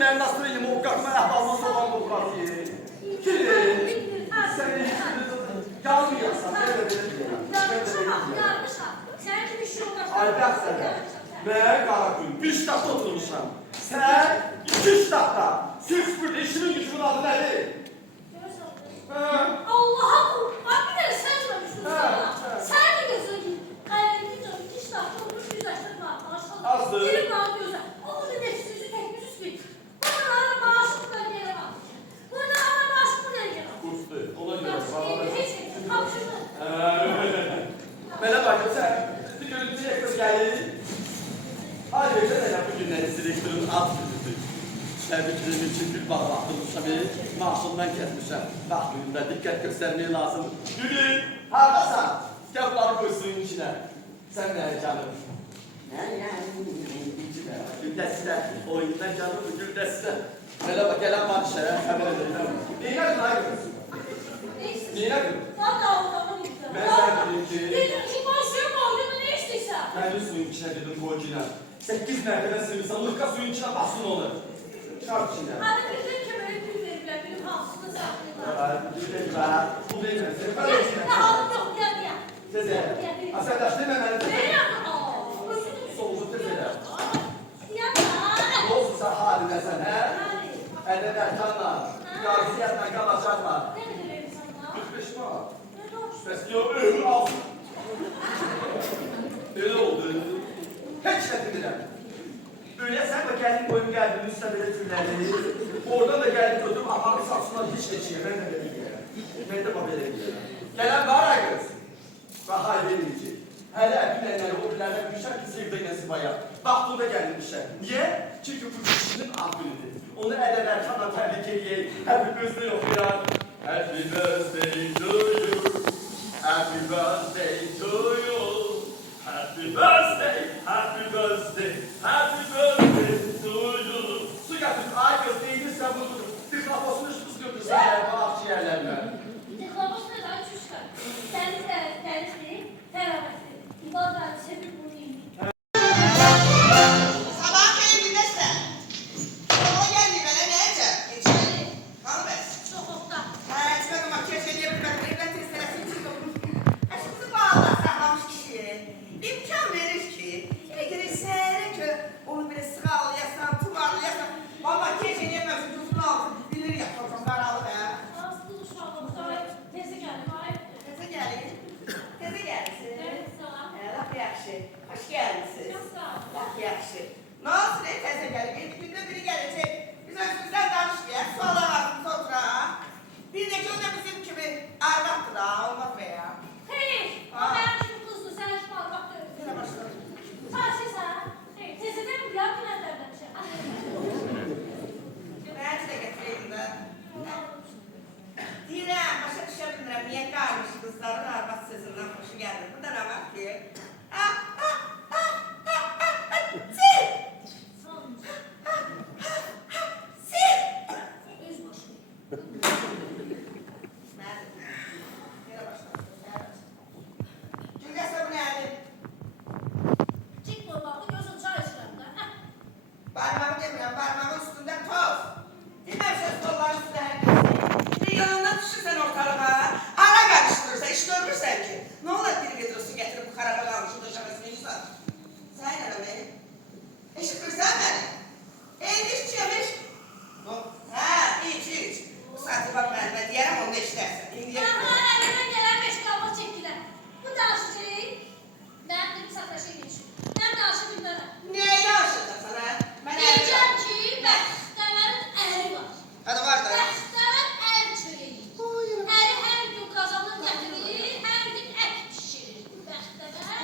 ben nasıl yiyeyim o kalkma yapalması olan bu kafayı. Şimdi sen yanmıyorsan ben de vereyim. Yarmışam. Sen gibi şey olmaz. Albatta. Ve Karakül, bir ştatda oturmuşam. Sen iki ştatta. Siz burada işimin gücümün adı nedir? Allah'a kurban bir de sen söylemişsin sana. Sen de gözüne git. Kaybettiğin canım iki ştatta olmuş yüzleştirme maşallah. Azdır. Gelin bana gözler. Ama da nefsinizi tekmiş üstü. Burada ana maaşımı da geri bak. Burada ana maaşımı da geri bak. Kurstu, ona göre. Hiç kapşını. Belə bakın sen, bir görüntüye kız geldin. Ayrıca da bu günləri direktörün ad günüdür. Təbriklərim için bir bağ vaxtılmışam, maaşımdan kəsmişəm. Vaxtında diqqət göstərməyə lazım. Gülün, haradasan? Gəl bunları qoy suyun içine. Sen nəyə canım? Güldəsilə, oyundan canım, güldəsilə. Belə bak, gələn var işə, xəbər edirəm. Neynə gün ayrılır? Neynə gün? Valla Allah'ım gitti. Ben sana dedim ki... Dedim ki konuşuyorum oğlunu ne içtiysen. Kendi suyun içine dedim koycuna. 8 mertebe sıvıysan lıkka suyun içine bassın olur. Şart içine. Hani bildim ki böyle gün verirler, benim hamsını saklıyorlar. Bu değil mi? Ne halim yok, gel gel. Teze. Asadaş değil mi hemen? Ne yaptın? Aa, özünü Soğuzu tezele. Yapma. Olsunsa haline sen he? Elde derkanla. Garziyatla kalacakla. Ne dedi sana? 45 mi? Ne olmuş? Ses diyor ömür alsın. Öyle oldu. Hiç etmediler. Öyle sen bak geldin koyun geldin müstabele türlerleri. Oradan da geldin götürüp ahmakı satsınlar hiç geçiyor. Ben de vereyim. Ben de haber edeyim. Gelen var ya kız. Bak hayır verici. Hele bilenleri o bilenler düşer ki sevde nasip ayağı. Bak burada gelmişler. Niye? Çünkü bu kişinin ad günüdür. Onu Eden Erkan'la tebrik edeyim. Happy birthday okuyan. Happy birthday to you. Happy birthday to you. Happy birthday, happy birthday, happy birthday to you. Su getir, ay kız değilirse bunu tıklatmasını üst kız götürsen bu akciğerlerine. Tıklamış ne daha çüşkan. Deniz değil, feragatli. İbadet sebebi bunu iyi. Sabah gelindesin. Sabah geldi bana ne edecek? Geçmeli. Kalmaz. Çok okta. Çıkar ama keşfediye bir bakın. Evlen tezkeresini çıkıp. Aşkımızı bağlar saklamış kişi. İmkan verir ki. Yine gerekse ki onu böyle sıralayasam, tumarlayasam. Valla keşfediye mevzucusunu alsın. Bilir yapacağım karalı be. Aslı şu an tezi geldi. Teze gelin. Teze gelsin. Evet, sağ ol. Laf yakşı. Hoş geldiniz. Çok sağ ol. Laf yakşı. Ne olsun teze gelin. Bir günde biri gelecek. Biz özümüzden danışmayak. Sola bakın otura. Bir de ki o da bizim gibi arvattır ha. Olmaz be ya. Hey, o benim şu kızdı. Sen hiç bak bak. Yine başladım. Karşı sen. Hey, tezide mi? Ya bir nereden bir şey. Ben de getireyim de. Diyeceğim, başa düşebilirim. Niye kalmış kızların arvat sözünden hoşu geldi. Bu da ne bak ki? Sil! Sil! Üzbaşı. Yine başladım. Cümlesi bu neydi? Çık buradan, gözün çay içlerinde. Parmağımı demiyorum, parmağımın üstünde toz. Dinler ses kolların üstünde herkesi. Bir yanından düşürsen ortalığa, ara karıştırırsa, iş görmürsen ki. Ne olur bir vidrosu getirip bu karaba kalmışın döşemesini yüzler. Sen ne beni? Eşittirsen beni. Hiç yemiş. Ha, hiç. Bu saati bak ben diyelim onu da işlersin. Aha, elime gelen beş kalma çektiler. Bu danışçıyı ben bir saklaşı geçiyor. Ben danışı bilmem. Neye yaşadın sana? Ben Diyeceğim ki Bəxtəvərin əri var. Hadi var da. Bəxtəvər ər çörəyi. Əri hər gün qazanır gətirir, hər gün ət pişirir. Bəxtəvər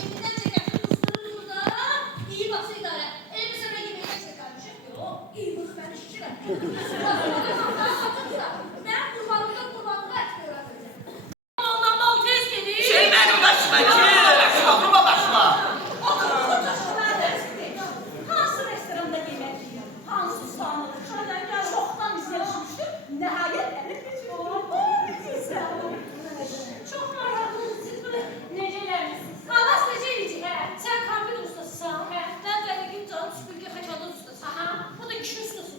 evindən də gətirir, usturur burada. İyi baxsa idarə. Elimi sənə yeməyə nəsə qalmışıq. Yox, iyi bax mən işçirəm. Mən qurbanlıqdan qurbanlığa ət görəm. Ondan mal tez gedir. Şey benim başıma ki, aklıma başıma. Hansı restoranda yemek yiyor? Hansı ustanlık? Çoktan izlemişmiştim. Nihayet elip Çox maraqlısınız. Siz böyle necələrsiniz? Alas necə eləyəcək? Hə, sən kompüter ustasısan. Hə, mən Vəliqin canım süpürgə xəkadın ustası. Aha, bu da kişi ustası.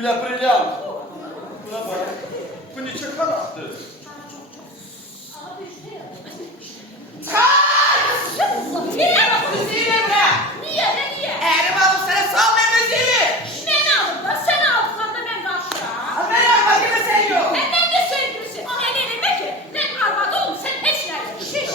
Gülə brilyant. Buna bax. Bu neçə karatdır? Abi işte ya. Kaç! Niye bak? Müziği ver bura. Niye de niye? Eğrim alıp sana sal ver müziği. Ben aldım da sen aldın da ben karşıya. Ben yapma gibi sen yok. Ben de sevgilisi. Sen elime ki. Ben arvada oğlum sen hiç nerede? Şiş.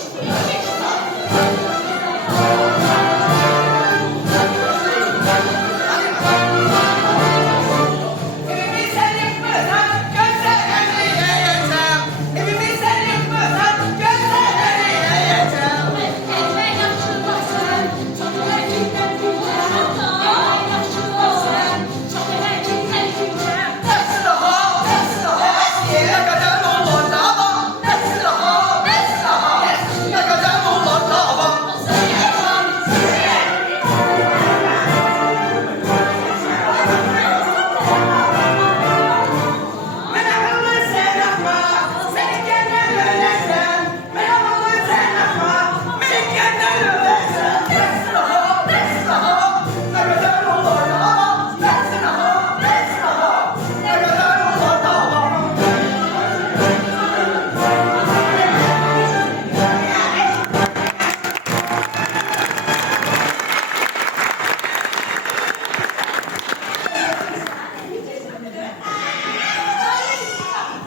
Evimi sen yıkmasan gözlerine yiyeceğim. Evimi sen yıkmasan gözlerine yiyeceğim. Elime yaşlılasın, çok erkekten güleceğim. Elime yaşlılasın, çok erkekten güleceğim. Nasıl o? Nasıl o? Ne kadar olur dava? Nasıl o? Nasıl o? Ne kadar olur dava? Ben akıllı sen yapma, beni kendin ölersen. Ben akıllı sen yapma, beni kendin ölersen. Nasıl o? Nasıl o? Ne kadar olur dava? Nasıl o? Nasıl o? Ne kadar olur dava?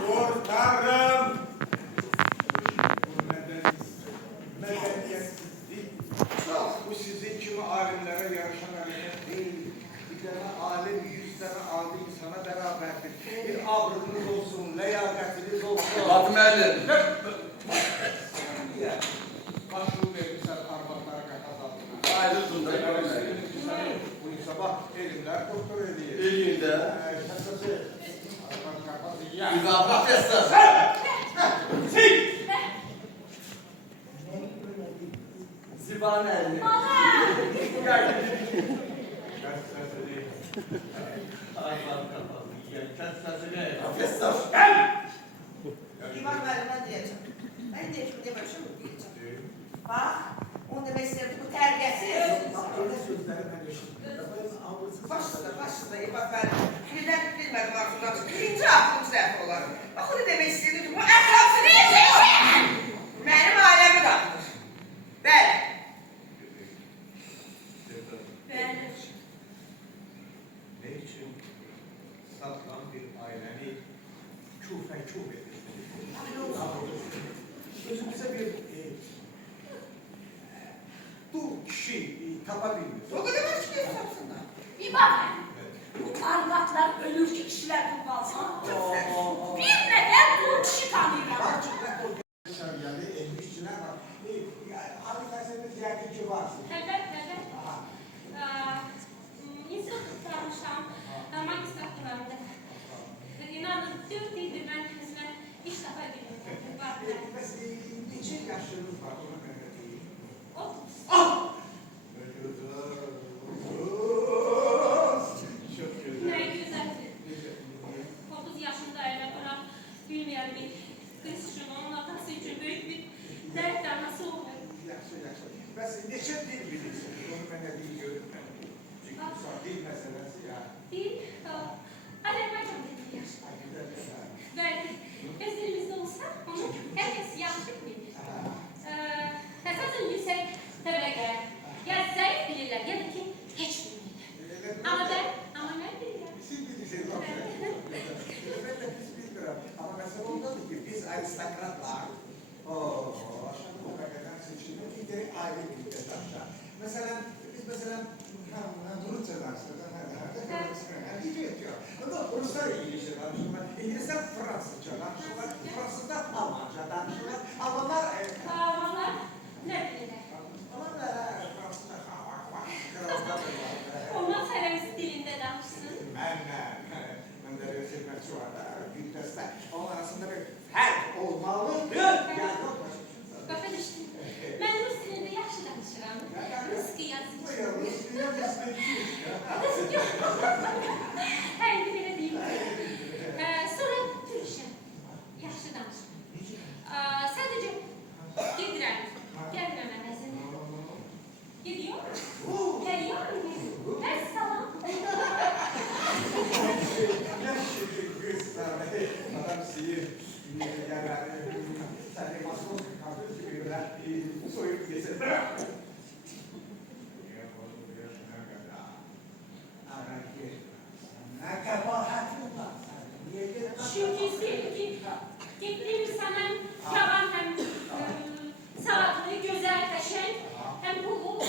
Kurtarım! Bu medeniyetsizlik. Bu sizin kimi alimlere yarışan hareket değil. Bir tane alim 100 tane alim insana beraberdir. Bir abrınız olsun, leyakatiniz olsun. Batı müəllim. Niye? Başını verirsen arvatlar kakazatına. Ayrılsın da görmeyin. Bu sabah elimler doktor ediyor. Elində. Şakası. Arvat kakazı ya. İzafat esas. Zibanın əlini. Kes sesini. Arvad kapalı. Kes sesini. Esas. İyi bak ben diyeceğim. Ben de şimdi böyle şey mi diyeceğim? Bak, onu demek istedim bu terbiyesiz. Başında iyi bak ben birden bilmedim aklımdan. Birinci aklım zayıf olan. Bak onu demek istedim ki bu etrafı ne yapıyorsun? Benim ailemi dağıtır. Ben. Ne için satılan bir aileni küfe edildi? Özümüze bir dul kişi tapabilmiş. O kadar baş şey satsınlar. Bir bak. Bu arvatlar ölür ki kişiler bu kalsın. Bir neden bu kişi tanıyorlar. Yani işçiler var. Abi derseniz yerdeki varsın. Evet, evet. İnsan tutmuşam, magistraturanda. İnanın 4 yıldır ben hizmet iş yapabiliyorum. Niçin yaşlarınız var? Ona göre değil. 30. Çok güzel. Ne güzel. 30 yaşında öyle duran bilmeyen bir kız şunu onun atası için büyük bir dert anası oluyor. Yaxşı. Bəs neçə dil bilirsiniz? Onu mənə dil görünmə. Çünki dil məsələsi ya. Dil, Azerbaycan dili yaşlı. Belki öz dilimizde olsa onu herkes yaxşı bilir. Esasen yüksek təbəqə ya zayıf bilirlər ya da ki heç bilmirlər. Ama ben bilirəm. Siz bilirsiniz. Ben de biz bilmirəm. Amma məsələ ondadır ki, biz aristokratlar aşağı bu bölgeden seçilmek lideri aile birlikte taşlar. Mesela biz Rusça danışıyoruz. Gidiyor yetiyor. Ama Ruslar İngilizce danışıyorlar. İngilizler Fransızca danışıyorlar. Fransızlar Almanca danışıyorlar. Almanlar Almanlar ne bilirlər? Fransızlar Onlar Fransız dilində danışsın. Ben de resimler var da Gültes'te. Onun arasında bir fark olmalı. Başa düşdüm. Mən rus dilində yaxşı danışıram. Ruski yazıcı. Haydi belə deyim. Sonra Türkçə yaxşı danışıram. Sadəcə geçer. Bırak! Niye bozuluyorsun hakikaten? Ara gitme. Ne kabahatin var senin? Niye gitme? Çünkü gittiğimiz zaman yaban hem sağlıklı, güzel, taşın hem pulu.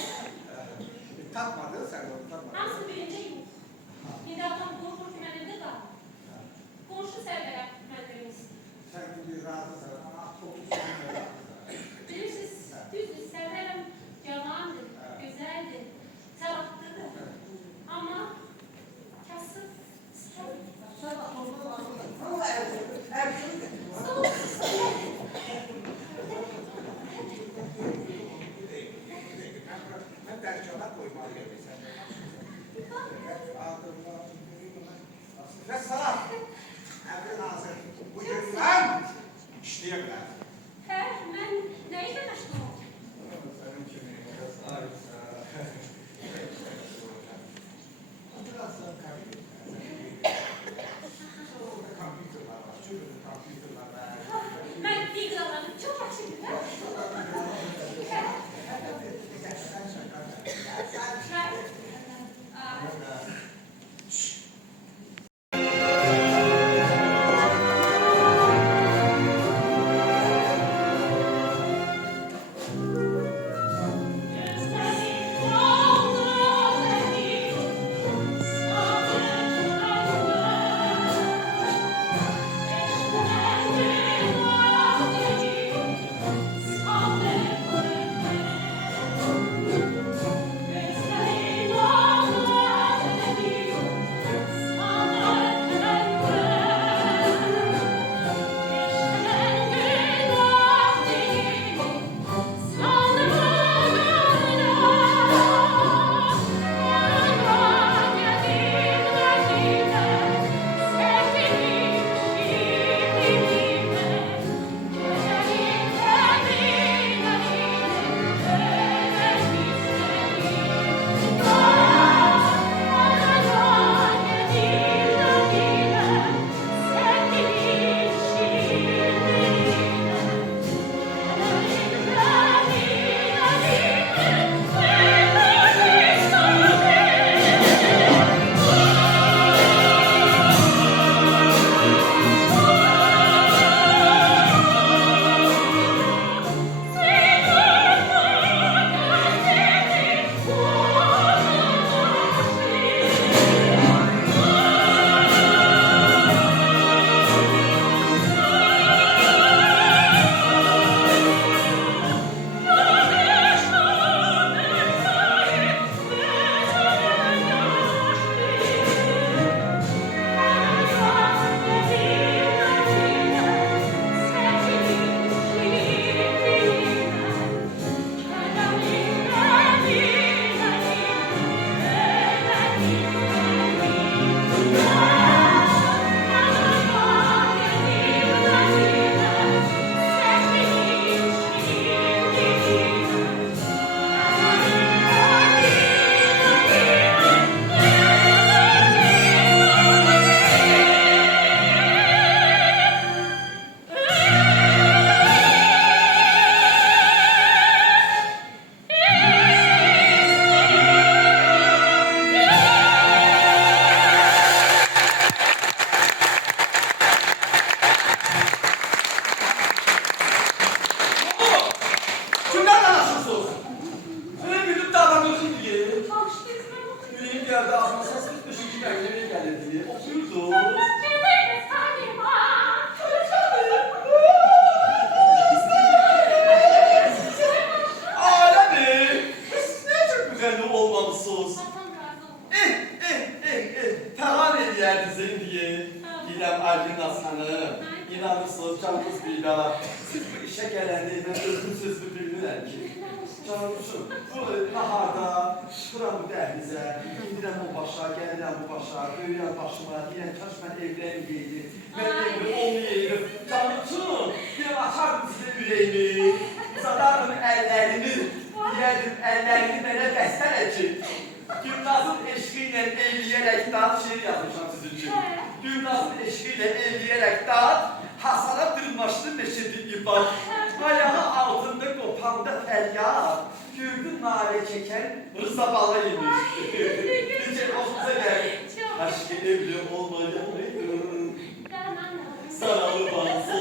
Tapmadın sen onu tapmadın. Hamısı birinci yok. Şimdi adam korkur ki ben evde kaldım. Komşu sevdiler kendimiz. Sen gibi razısın ama çok üzülme. Bilirsiniz, düzdür, severim. Yamandır, güzeldir, sağlıklıdır. Ama kasıp, Sen aklına razısın. Ama erkeği de. Ben tercihana koymalıyım. Ve salak. Emrin hazır. Bu yüzden işleyebilir. ben neyle meşgul oldum? Senin için biraz kompüterler var. Şurada kompüterler var. Ben bilgilerini çok açık bilirim. Kimden anlaşırsınız? Senin bilip davranıyorsun diye. Hoş geldin. Yüreğim geldi ağzıma ses kırpmışım ki ben nereye geldi diye. Okuyordum. Alemi! Siz ne çok müzenni olmalısınız. Tahan ediyerdi seni diye. İrem Aydın Aslanım. İnanırsınız canınız bir daha. Siz bu işe gelende ben özüm sözlü bilmirəm ki. Canımsın, bu naharda çıxıram bu dəhlize, indirəm o başa, gəlirəm bu başa, böyürəm başıma, deyirəm kaç mən evləyim geydim, mən evli olmayayım. Canımsın, deyirəm açardım sizə ürəyimi, uzadardım əllərimi, deyərdim əllərimi mənə bəstər əkin. Gülnazın eşqi ilə eyləyərək dad şeir yazmışam sizin üçün. Gülnazın eşqi ilə eyləyərək dad, Hasana dırmaşdı meşedi ibad. Ayağı altında kopanda feryat. Gördün nare çeken Rıza bala yemiş. Diyecek hoşunuza geldi. Çok. Aşkı evli olmayan mıydı? Ben anlamadım. Sarılı bazı